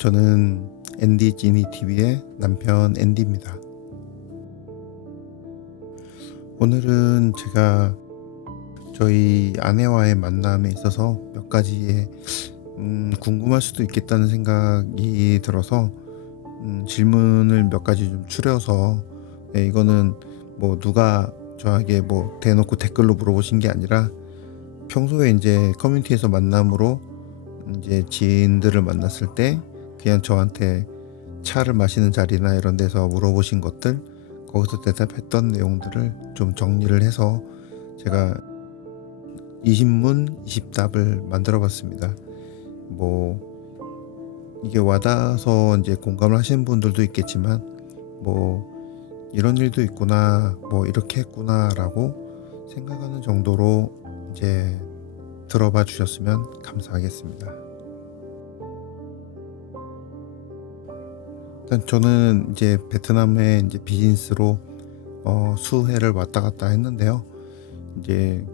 저는 앤디 지니 TV의 남편 앤디입니다. 오늘은 제가 저희 아내와의 만남에 있어서 몇 가지의 궁금할 수도 있겠다는 생각이 들어서 질문을 몇 가지 좀 추려서, 이거는 뭐 누가 저에게 뭐 대놓고 댓글로 물어보신 게 아니라 평소에 이제 커뮤니티에서 만남으로 이제 지인들을 만났을 때 그냥 저한테 차를 마시는 자리나 이런 데서 물어보신 것들, 거기서 대답했던 내용들을 좀 정리를 해서 제가 20문 20답을 만들어 봤습니다. 뭐 이게 와닿아서 이제 공감을 하시는 분들도 있겠지만, 뭐 이런 일도 있구나, 뭐 이렇게 했구나 라고 생각하는 정도로 이제 들어봐 주셨으면 감사하겠습니다. 일단 저는 이제 베트남에 이제 비즈니스로 수해를 왔다 갔다 했는데요. 이제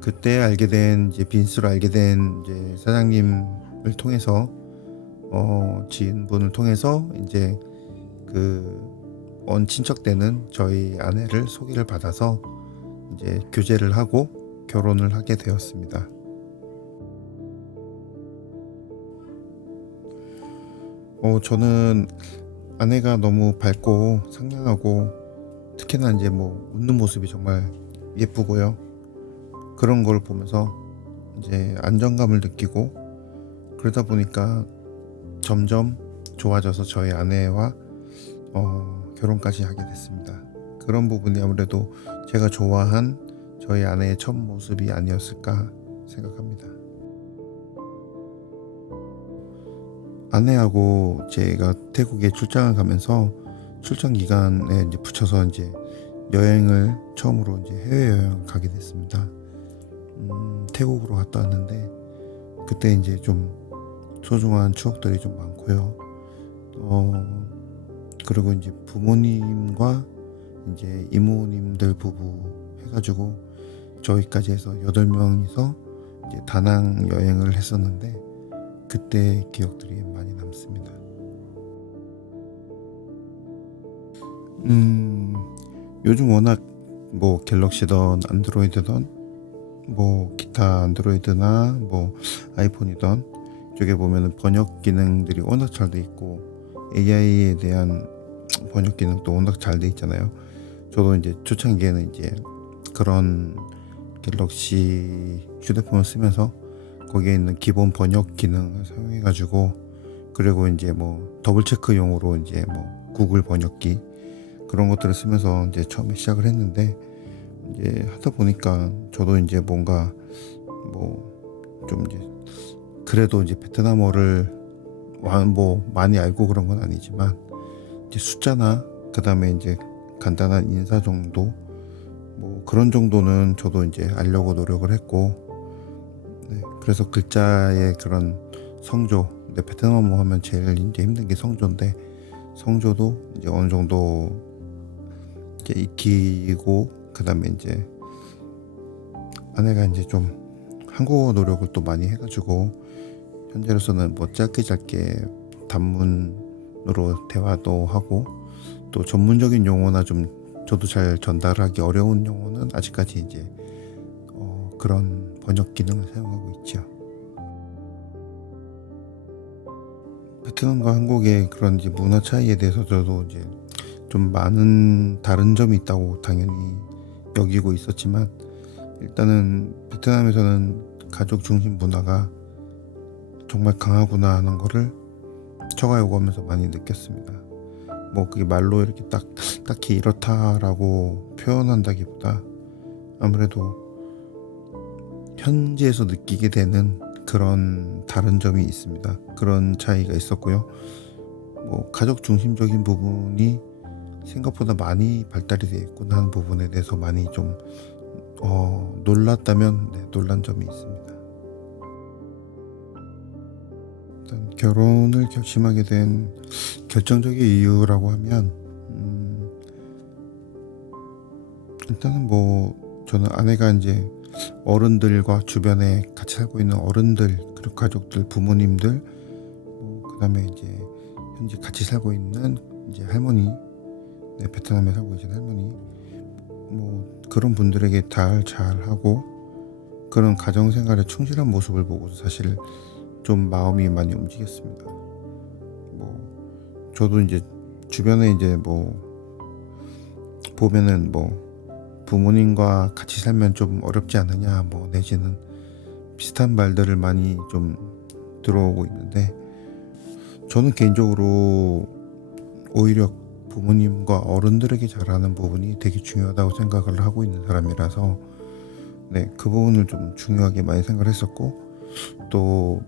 그때 알게 된, 이제 비즈니스로 알게 된 이제 사장님을 통해서, 지인분을 통해서 이제 그 언 친척되는 저희 아내를 소개를 받아서 이제 교제를 하고 결혼을 하게 되었습니다. 저는 아내가 너무 밝고 상냥하고, 특히나 이제 뭐 웃는 모습이 정말 예쁘고요. 그런 걸 보면서 이제 안정감을 느끼고, 그러다 보니까 점점 좋아져서 저희 아내와 결혼까지 하게 됐습니다. 그런 부분이 아무래도 제가 좋아한 저희 아내의 첫 모습이 아니었을까 생각합니다. 아내하고 제가 태국에 출장을 가면서 출장 기간에 이제 붙여서 이제 여행을 처음으로 이제 해외여행을 가게 됐습니다. 태국으로 갔다 왔는데, 그때 이제 좀 소중한 추억들이 좀 많고요. 그리고 이제 부모님과 이제 이모님들 부부 해가지고 저희까지 해서 8명이서 이제 다낭 여행을 했었는데, 그때 기억들이 많이 남습니다. 요즘 워낙 뭐 갤럭시던 안드로이드던 뭐 기타 안드로이드나 뭐 아이폰이던 쪽에 보면은 번역 기능들이 워낙 잘 돼 있고, AI에 대한 번역 기능도 워낙 잘 돼 있잖아요. 저도 이제 초창기에는 이제 그런 갤럭시 휴대폰을 쓰면서 거기에 있는 기본 번역 기능을 사용해 가지고, 그리고 이제 뭐 더블 체크용으로 이제 뭐 구글 번역기 그런 것들을 쓰면서 이제 처음에 시작을 했는데, 이제 하다 보니까 저도 이제 뭔가 뭐 좀 이제 그래도 이제 베트남어를 뭐 많이 알고 그런 건 아니지만, 이제 숫자나 그 다음에 이제 간단한 인사 정도, 뭐 그런 정도는 저도 이제 알려고 노력을 했고, 그래서 글자의 그런 성조, 베트남어 하면 제일 이제 힘든 게 성조인데, 성조도 이제 어느 정도 이제 익히고, 그 다음에 이제 아내가 이제 좀 한국어 노력을 또 많이 해가지고, 현재로서는 뭐 짧게 단문으로 대화도 하고, 또 전문적인 용어나 좀 저도 잘 전달하기 어려운 용어는 아직까지 이제 그런 번역 기능을 사용하고 있죠. 베트남과 한국의 그런 이제 문화 차이에 대해서 저도 이제 좀 많은 다른 점이 있다고 당연히 여기고 있었지만, 일단은 베트남에서는 가족 중심 문화가 정말 강하구나 하는 거를 처가에 오면서 많이 느꼈습니다. 뭐 그게 말로 이렇게 딱히 이렇다라고 표현한다기보다, 아무래도 현지에서 느끼게 되는 그런 다른 점이 있습니다. 그런 차이가 있었고요. 뭐 가족 중심적인 부분이 생각보다 많이 발달이 되어 있구나 하는 부분에 대해서 많이 좀 놀랐다면 놀란 점이 있습니다. 일단 결혼을 결심하게 된 결정적인 이유라고 하면, 일단은 뭐 저는 아내가 이제 어른들과 주변에 같이 살고 있는 어른들, 그리고 가족들, 부모님들, 그 다음에 이제 현재 같이 살고 있는 이제 할머니, 네, 베트남에 살고 계신 할머니, 뭐 그런 분들에게 잘하고 그런 가정 생활에 충실한 모습을 보고 사실 좀 마음이 많이 움직였습니다. 뭐 저도 이제 주변에 이제 뭐 보면은 뭐 부모님과 같이 살면 좀 어렵지 않느냐, 뭐 내지는 비슷한 말들을 많이 좀 들어오고 있는데, 저는 개인적으로 오히려 부모님과 어른들에게 잘하는 부분이 되게 중요하다고 생각을 하고 있는 사람이라서, 네, 그 부분을 좀 중요하게 많이 생각을 했었고, 또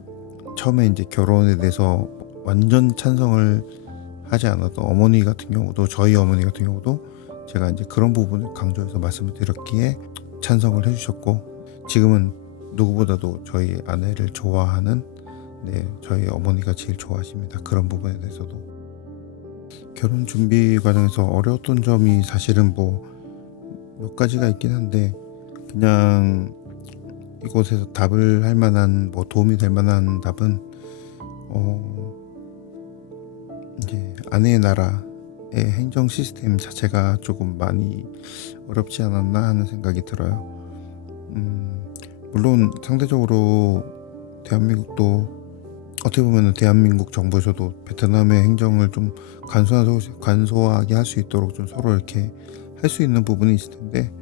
처음에 이제 결혼에 대해서 완전 찬성을 하지 않았던 어머니 같은 경우도, 저희 어머니 같은 경우도 제가 이제 그런 부분을 강조해서 말씀을 드렸기에 찬성을 해주셨고, 지금은 누구보다도 저희 아내를 좋아하는, 네, 저희 어머니가 제일 좋아하십니다. 그런 부분에 대해서도. 결혼 준비 과정에서 어려웠던 점이 사실은 뭐 몇 가지가 있긴 한데, 그냥 이곳에서 답을 할 만한, 뭐 도움이 될 만한 답은 이제 아내의 나라의 행정 시스템 자체가 조금 많이 어렵지 않았나 하는 생각이 들어요. 물론 상대적으로 대한민국도 어떻게 보면 대한민국 정부에서도 베트남의 행정을 좀 간소하게 할 수 있도록 좀 서로 이렇게 할 수 있는 부분이 있을 텐데,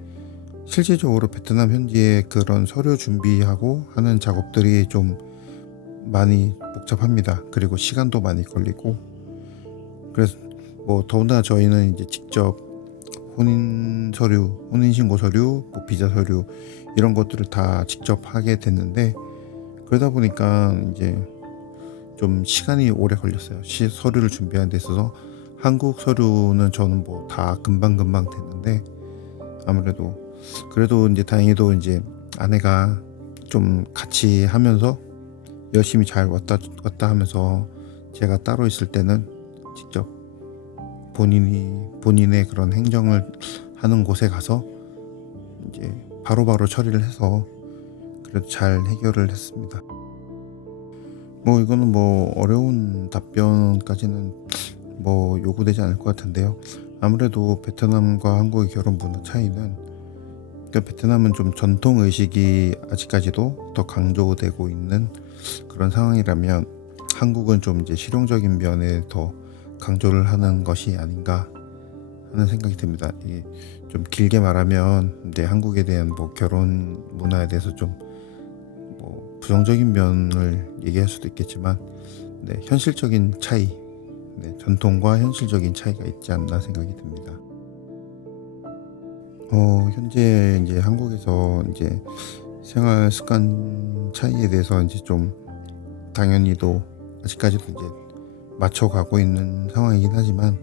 실질적으로 베트남 현지의 그런 서류 준비하고 하는 작업들이 좀 많이 복잡합니다. 그리고 시간도 많이 걸리고, 그래서 뭐 더군다나 저희는 이제 직접 혼인 서류, 혼인신고 서류, 뭐 비자 서류 이런 것들을 다 직접 하게 됐는데, 그러다 보니까 이제 좀 시간이 오래 걸렸어요. 서류를 준비하는 데 있어서. 한국 서류는 저는 뭐 다 금방금방 됐는데, 아무래도 그래도 이제 다행히도 이제 아내가 좀 같이 하면서 열심히 잘 왔다 하면서, 제가 따로 있을 때는 직접 본인의 그런 행정을 하는 곳에 가서 이제 바로바로 처리를 해서 그래도 잘 해결을 했습니다. 뭐 이거는 뭐 어려운 답변까지는 뭐 요구되지 않을 것 같은데요. 아무래도 베트남과 한국의 결혼 문화 차이는, 그러니까 베트남은 좀 전통 의식이 아직까지도 더 강조되고 있는 그런 상황이라면, 한국은 좀 이제 실용적인 면에 더 강조를 하는 것이 아닌가 하는 생각이 듭니다. 이게 좀 길게 말하면 이제 한국에 대한 뭐 결혼 문화에 대해서 좀 뭐 부정적인 면을 얘기할 수도 있겠지만, 네, 현실적인 차이, 네, 전통과 현실적인 차이가 있지 않나 생각이 듭니다. 현재 이제 한국에서 이제 생활 습관 차이에 대해서 이제 좀 당연히도 아직까지도 이제 맞춰가고 있는 상황이긴 하지만,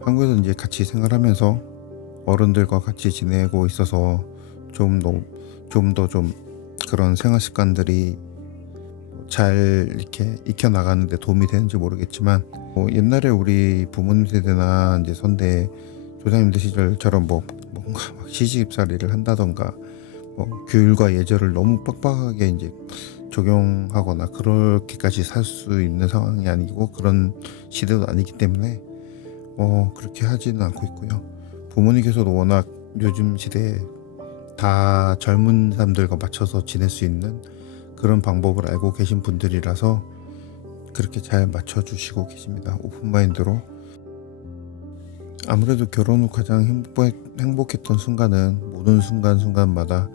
한국에서 이제 같이 생활하면서 어른들과 같이 지내고 있어서 좀 더 좀 그런 생활 습관들이 잘 이렇게 익혀 나가는데 도움이 되는지 모르겠지만, 뭐 옛날에 우리 부모님 세대나 이제 선대 조상님들 시절처럼 뭐 뭔가 막 시집살이를 한다던가, 뭐 규율과 예절을 너무 빡빡하게 이제 적용하거나 그렇게까지 살 수 있는 상황이 아니고, 그런 시대도 아니기 때문에 그렇게 하지는 않고 있고요. 부모님께서도 워낙 요즘 시대에 다 젊은 사람들과 맞춰서 지낼 수 있는 그런 방법을 알고 계신 분들이라서 그렇게 잘 맞춰주시고 계십니다. 오픈마인드로. 아무래도 결혼 후 가장 행복했던 순간은 모든 순간순간마다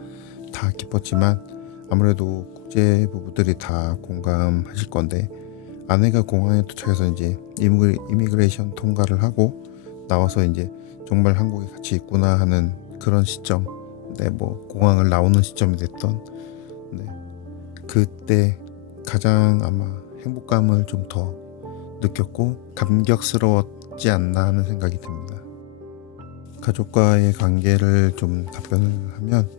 다 기뻤지만, 아무래도 국제 부부들이 다 공감하실 건데, 아내가 공항에 도착해서 이제 이미그레이션 통과를 하고 나와서 이제 정말 한국에 같이 있구나 하는 그런 시점, 네, 뭐 공항을 나오는 시점이 됐던, 네, 그때 가장 아마 행복감을 좀 더 느꼈고 감격스러웠지 않나 하는 생각이 듭니다. 가족과의 관계를 좀 답변을 하면,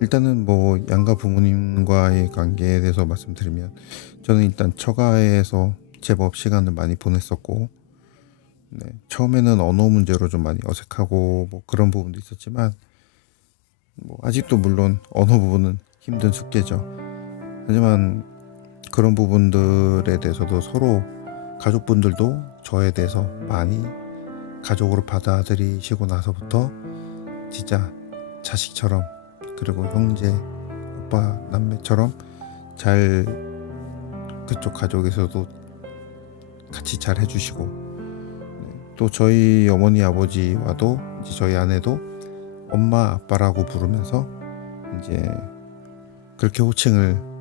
일단은 뭐 양가 부모님과의 관계에 대해서 말씀드리면, 저는 일단 처가에서 제법 시간을 많이 보냈었고, 네, 처음에는 언어 문제로 좀 많이 어색하고 뭐 그런 부분도 있었지만, 뭐 아직도 물론 언어 부분은 힘든 숙제죠. 하지만 그런 부분들에 대해서도 서로 가족분들도 저에 대해서 많이 가족으로 받아들이시고 나서부터 진짜 자식처럼, 그리고 형제, 오빠, 남매처럼 잘, 그쪽 가족에서도 같이 잘 해주시고, 또 저희 어머니 아버지와도 이제 저희 아내도 엄마 아빠라고 부르면서 이제 그렇게 호칭을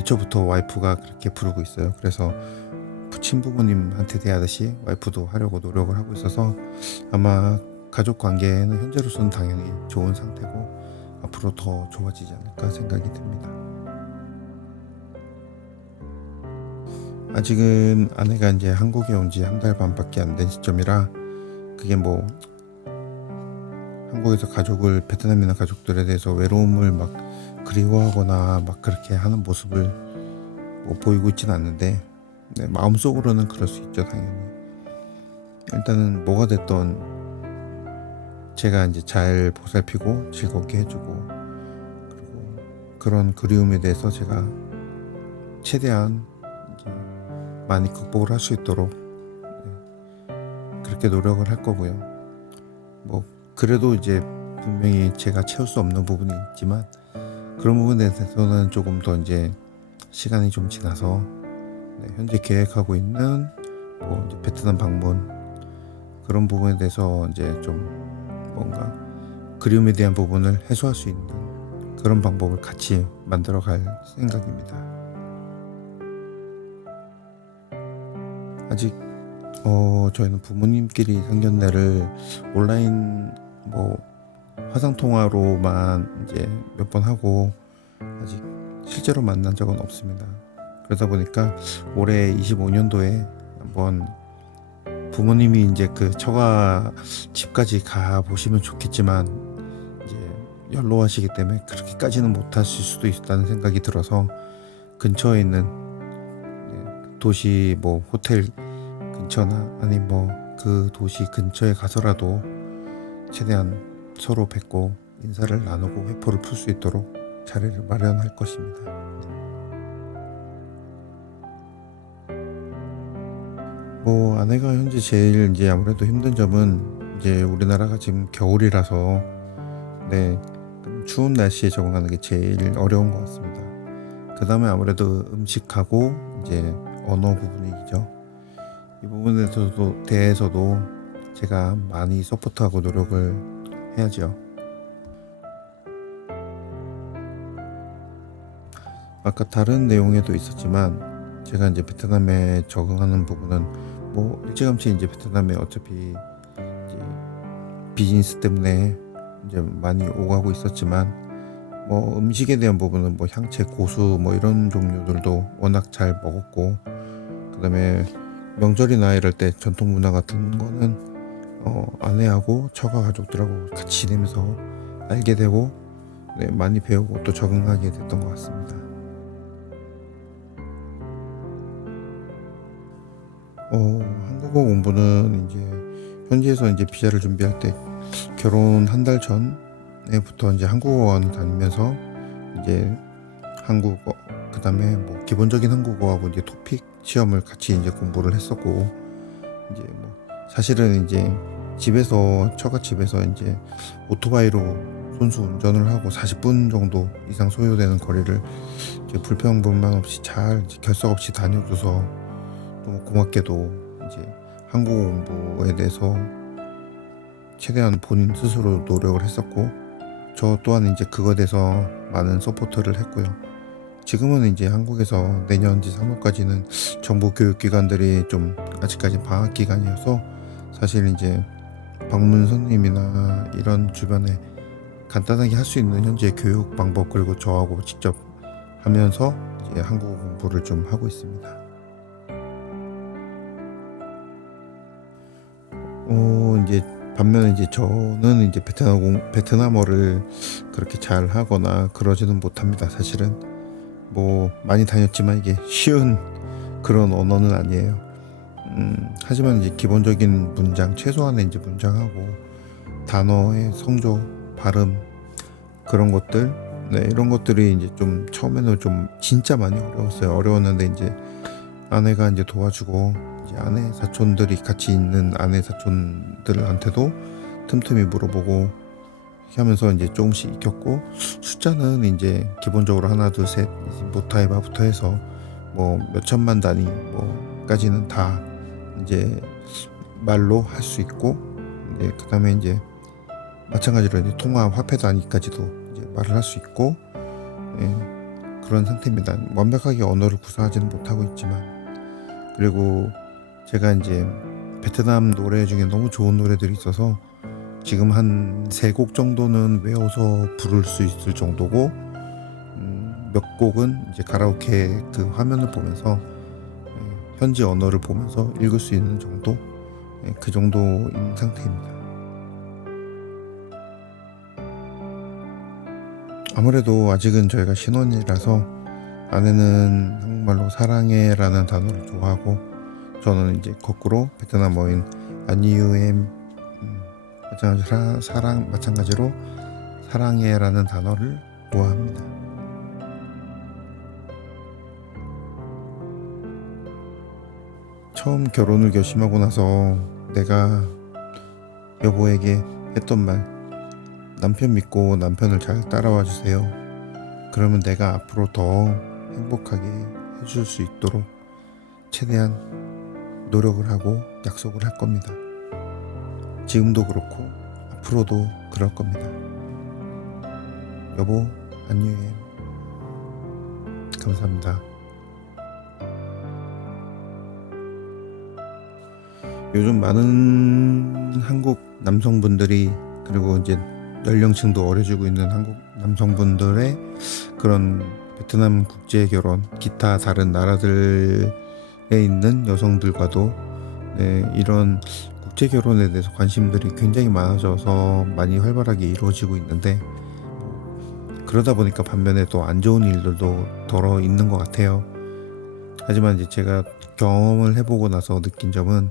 애초부터 와이프가 그렇게 부르고 있어요. 그래서 친부모님한테 대하듯이 와이프도 하려고 노력을 하고 있어서 아마 가족 관계는 현재로서는 당연히 좋은 상태고 앞으로 더 좋아지지 않을까 생각이 듭니다. 아직은 아내가 이제 한국에 온 지 한 달 반밖에 안 된 시점이라 그게 뭐 한국에서 베트남이나 가족들에 대해서 외로움을 막 그리워하거나 막 그렇게 하는 모습을 뭐 보이고 있지는 않는데, 네, 마음속으로는 그럴 수 있죠, 당연히. 일단은 뭐가 됐던 제가 이제 잘 보살피고 즐겁게 해주고, 그리고 그런 그리움에 대해서 제가 최대한 이제 많이 극복을 할 수 있도록, 네, 그렇게 노력을 할 거고요. 뭐 그래도 이제 분명히 제가 채울 수 없는 부분이 있지만 그런 부분에 대해서는 조금 더 이제 시간이 좀 지나서, 네, 현재 계획하고 있는 뭐 이제 베트남 방문, 그런 부분에 대해서 이제 좀 뭔가 그리움에 대한 부분을 해소할 수 있는 그런 방법을 같이 만들어 갈 생각입니다. 아직 저희는 부모님끼리 상견례를 온라인 뭐 화상통화로만 이제 몇 번 하고 아직 실제로 만난 적은 없습니다. 그러다 보니까 올해 25년도에 한번 부모님이 이제 그 처가 집까지 가 보시면 좋겠지만 이제 연로하시기 때문에 그렇게까지는 못 하실 수도 있다는 생각이 들어서 근처에 있는 도시 뭐 호텔 근처나 아니 뭐 그 도시 근처에 가서라도 최대한 서로 뵙고 인사를 나누고 회포를 풀 수 있도록 자리를 마련할 것입니다. 뭐 아내가 현재 제일 이제 아무래도 힘든 점은 이제 우리나라가 지금 겨울이라서, 네, 추운 날씨에 적응하는 게 제일 어려운 것 같습니다. 그 다음에 아무래도 음식하고 이제 언어 부분이죠. 이 부분에 대해서도 제가 많이 서포트하고 노력을 해야죠. 아까 다른 내용에도 있었지만 제가 이제 베트남에 적응하는 부분은 뭐 일찌감치 이제 베트남에 어차피 이제 비즈니스 때문에 이제 많이 오가고 있었지만 뭐 음식에 대한 부분은 뭐 향채, 고수 뭐 이런 종류들도 워낙 잘 먹었고, 그다음에 명절이나 이럴 때 전통 문화 같은 거는 아내하고 처가 가족들하고 같이 지내면서 알게 되고, 네, 많이 배우고 또 적응하게 됐던 것 같습니다. 한국어 공부는 이제 현지에서 이제 비자를 준비할 때 결혼 한 달 전에부터 이제 한국어원 다니면서 이제 한국어, 그 다음에 뭐 기본적인 한국어하고 이제 토픽 시험을 같이 이제 공부를 했었고, 이제 뭐 사실은 이제 처갓집에서 이제 오토바이로 손수 운전을 하고 40분 정도 이상 소요되는 거리를 이제 불평불만 없이 잘 이제 결석 없이 다녀줘서 너무 고맙게도 이제 한국어 공부에 대해서 최대한 본인 스스로 노력을 했었고, 저 또한 이제 그거에 대해서 많은 서포트를 했고요. 지금은 이제 한국에서 내년 3월까지는 정부 교육기관들이 좀 아직까지 방학 기간이어서 사실 이제 방문 선생님이나 이런 주변에 간단하게 할 수 있는 현재 교육 방법, 그리고 저하고 직접 하면서 이제 한국어 공부를 좀 하고 있습니다. 이제 반면에 이제 저는 이제 베트남어를 그렇게 잘 하거나 그러지는 못합니다. 사실은 뭐 많이 다녔지만 이게 쉬운 그런 언어는 아니에요. 하지만 이제 기본적인 문장, 최소한의 이제 문장하고 단어의 성조, 발음, 그런 것들, 네, 이런 것들이 이제 좀 처음에는 좀 진짜 많이 어려웠어요. 어려웠는데 이제 아내가 이제 도와주고 이제 아내 사촌들이 같이 있는 아내 사촌들한테도 틈틈이 물어보고 이렇게 하면서 이제 조금씩 익혔고 숫자는 이제 기본적으로 하나 둘셋 모타이바부터 해서 뭐 몇천만 단위 뭐까지는 다 이제 말로 할 수 있고 이제 그다음에 이제 마찬가지로 이제 통화 화폐 단위까지도 이제 말을 할 수 있고 예, 그런 상태입니다. 완벽하게 언어를 구사하지는 못하고 있지만 그리고 제가 이제 베트남 노래 중에 너무 좋은 노래들이 있어서 지금 한 3곡 정도는 외워서 부를 수 있을 정도고 몇 곡은 이제 가라오케 그 화면을 보면서 현지 언어를 보면서 읽을 수 있는 정도 그 정도인 상태입니다. 아무래도 아직은 저희가 신혼이라서 아내는 한국말로 사랑해라는 단어를 좋아하고 저는 이제 거꾸로 베트남어인 아니유엠 마찬가지로 사랑해라는 단어를 좋아합니다. 처음 결혼을 결심하고 나서 내가 여보에게 했던 말, 남편 믿고 남편을 잘 따라와 주세요. 그러면 내가 앞으로 더 행복하게 해줄 수 있도록 최대한 노력을 하고 약속을 할 겁니다. 지금도 그렇고 앞으로도 그럴 겁니다. 여보, 안녕히 감사합니다. 요즘 많은 한국 남성분들이 그리고 이제 연령층도 어려지고 있는 한국 남성분들의 그런 베트남 국제 결혼, 기타 다른 나라들에 있는 여성들과도 이런 국제 결혼에 대해서 관심들이 굉장히 많아져서 많이 활발하게 이루어지고 있는데 그러다 보니까 반면에 또 안 좋은 일들도 덜어 있는 것 같아요. 하지만 이제 제가 경험을 해보고 나서 느낀 점은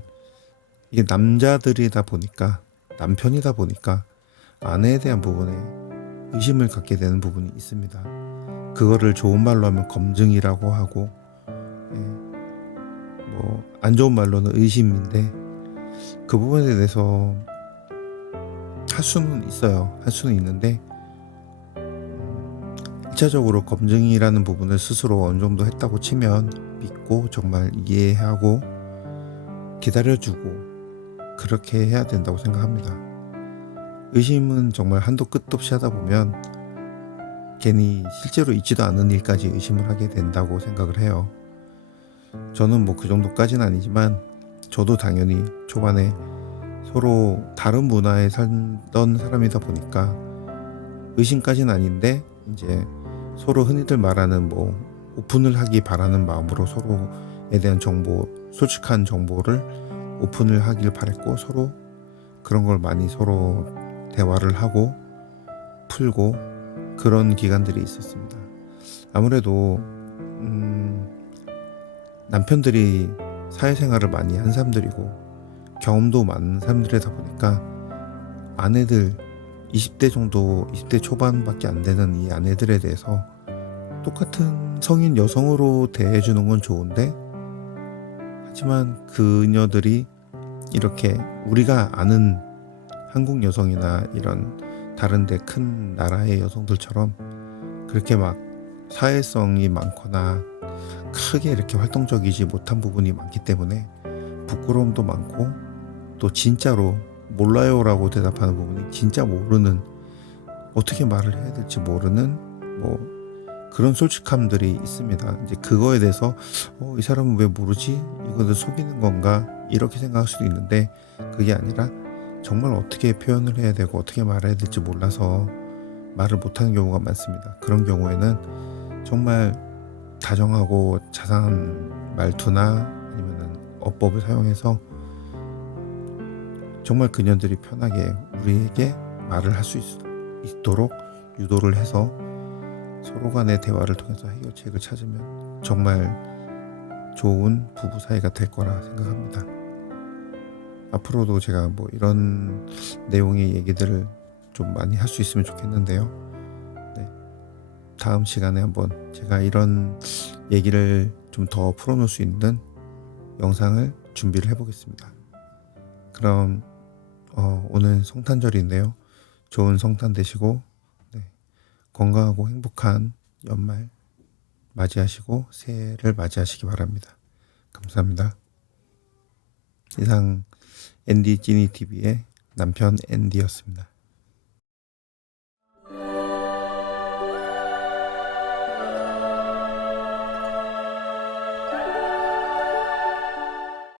이게 남자들이다 보니까 남편이다 보니까 아내에 대한 부분에 의심을 갖게 되는 부분이 있습니다. 그거를 좋은 말로 하면 검증이라고 하고 뭐 안 좋은 말로는 의심인데 그 부분에 대해서 할 수는 있어요. 할 수는 있는데 1차적으로 검증이라는 부분을 스스로 어느 정도 했다고 치면 믿고 정말 이해하고 기다려주고 그렇게 해야 된다고 생각합니다. 의심은 정말 한도 끝도 없이 하다 보면 괜히 실제로 있지도 않은 일까지 의심을 하게 된다고 생각을 해요. 저는 뭐 그 정도까지는 아니지만 저도 당연히 초반에 서로 다른 문화에 살던 사람이다 보니까 의심까지는 아닌데 이제 서로 흔히들 말하는 뭐 오픈을 하기 바라는 마음으로 서로에 대한 정보, 솔직한 정보를 오픈을 하길 바랬고 서로 그런 걸 많이 서로 대화를 하고 풀고 그런 기간들이 있었습니다. 아무래도 남편들이 사회생활을 많이 한 사람들이고 경험도 많은 사람들이다 보니까 아내들 20대 초반밖에 안 되는 이 아내들에 대해서 똑같은 성인 여성으로 대해주는 건 좋은데 하지만 그녀들이 이렇게 우리가 아는 한국 여성이나 이런 다른데 큰 나라의 여성들처럼 그렇게 막 사회성이 많거나 크게 이렇게 활동적이지 못한 부분이 많기 때문에 부끄러움도 많고 또 진짜로 몰라요라고 대답하는 부분이 진짜 모르는 어떻게 말을 해야 될지 모르는 뭐 그런 솔직함들이 있습니다. 이제 그거에 대해서 이 사람은 왜 모르지? 이거를 속이는 건가? 이렇게 생각할 수도 있는데 그게 아니라 정말 어떻게 표현을 해야 되고 어떻게 말해야 될지 몰라서 말을 못하는 경우가 많습니다. 그런 경우에는 정말 다정하고 자상한 말투나 아니면 어법을 사용해서 정말 그녀들이 편하게 우리에게 말을 할 수 있도록 유도를 해서 서로 간의 대화를 통해서 해결책을 찾으면 정말 좋은 부부 사이가 될 거라 생각합니다. 앞으로도 제가 뭐 이런 내용의 얘기들을 좀 많이 할 수 있으면 좋겠는데요. 네. 다음 시간에 한번 제가 이런 얘기를 좀 더 풀어놓을 수 있는 영상을 준비를 해보겠습니다. 그럼 오늘 성탄절인데요. 좋은 성탄 되시고 네, 건강하고 행복한 연말 맞이하시고 새해를 맞이하시기 바랍니다. 감사합니다. 이상 앤디 찌니 TV의 남편 앤디였습니다.